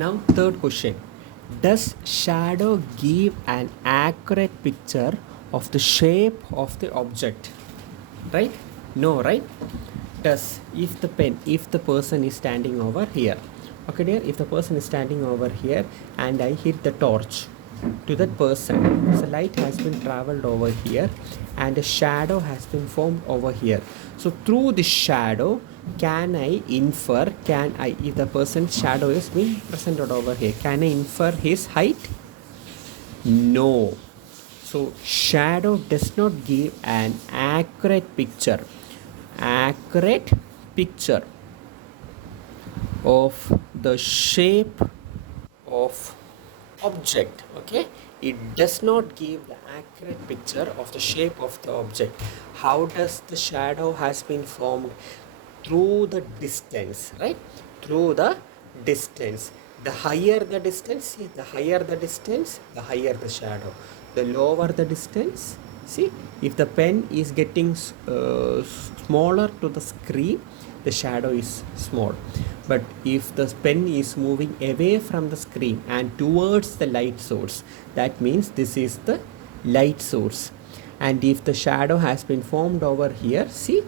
Now third question, does shadow give an accurate picture of the shape of the object? Right? No, right? Does, if the person is standing over here, okay dear, if the person is standing over here and I hit the torch to that person, so light has been traveled over here and a shadow has been formed over here. So through this shadow, can I infer, if the person's shadow is being presented over here, can I infer his height? No. So shadow does not give an accurate picture of the shape of object. Okay, it does not give the accurate picture of the shape of the object. How does the shadow has been formed? Through the distance, right? Through the distance. The higher the distance, see, the higher the distance, the higher the shadow. The lower the distance, see, if the pen is getting smaller to the screen, the shadow is small. But if the pen is moving away from the screen and towards the light source, that means this is the light source. And if the shadow has been formed over here, see,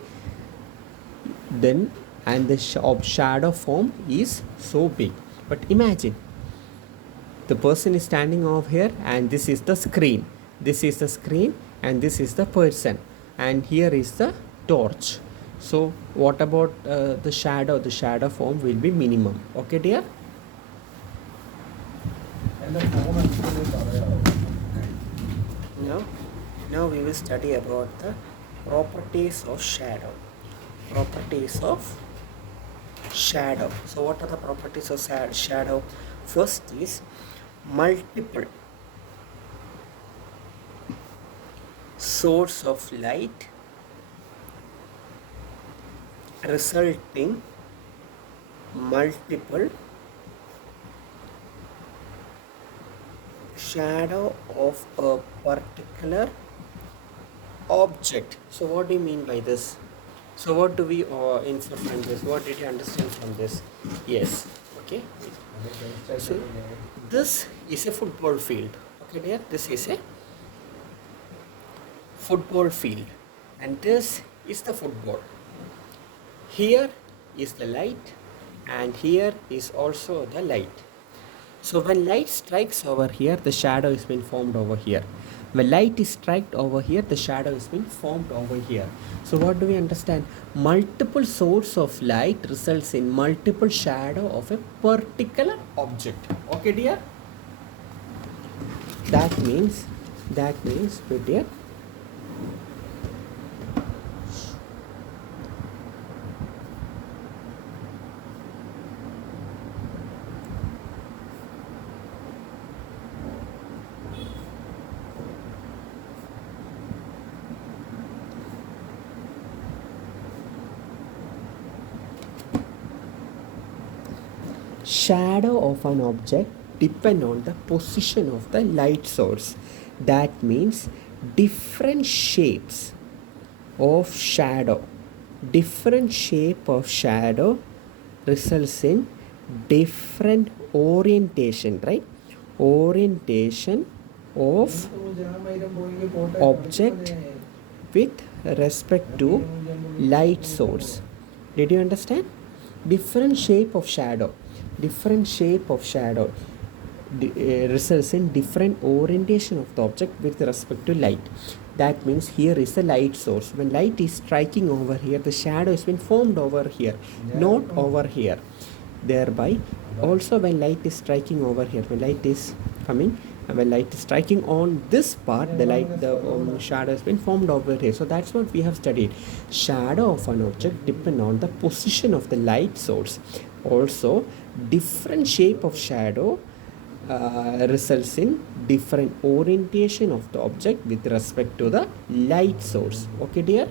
then, and the shadow form is so big. But imagine the person is standing over here and this is the screen, and this is the person, and here is the torch. So what about the shadow? The shadow form will be minimum. Okay dear? Now we will study about the properties of shadow. So what are the properties of shadow? First is multiple source of light resulting multiple shadow of a particular object. So what do you mean by this? So what do we infer from this? What did you understand from this? Yes. Okay. So this is a football field. Okay dear, this is a football field and this is the football. Here is the light and here is also the light. So when light strikes over here, the shadow is being formed over here. When light is struck over here, the shadow is being formed over here. So what do we understand? Multiple source of light results in multiple shadow of a particular object. Okay dear? That means dear, shadow of an object depend on the position of the light source. That means different shapes of shadow results in different orientation, right? Orientation of object with respect to light source. Did you understand? Different shape of shadow results in different orientation of the object with respect to light. That means here is the light source. When light is striking over here, the shadow has been formed over here, not over here. Thereby also when light is striking over here, when light is striking on this part, the shadow has been formed over here. So that's what we have studied. Shadow of an object depend on the position of the light source. Also different shape of shadow results in different orientation of the object with respect to the light source. Okay dear?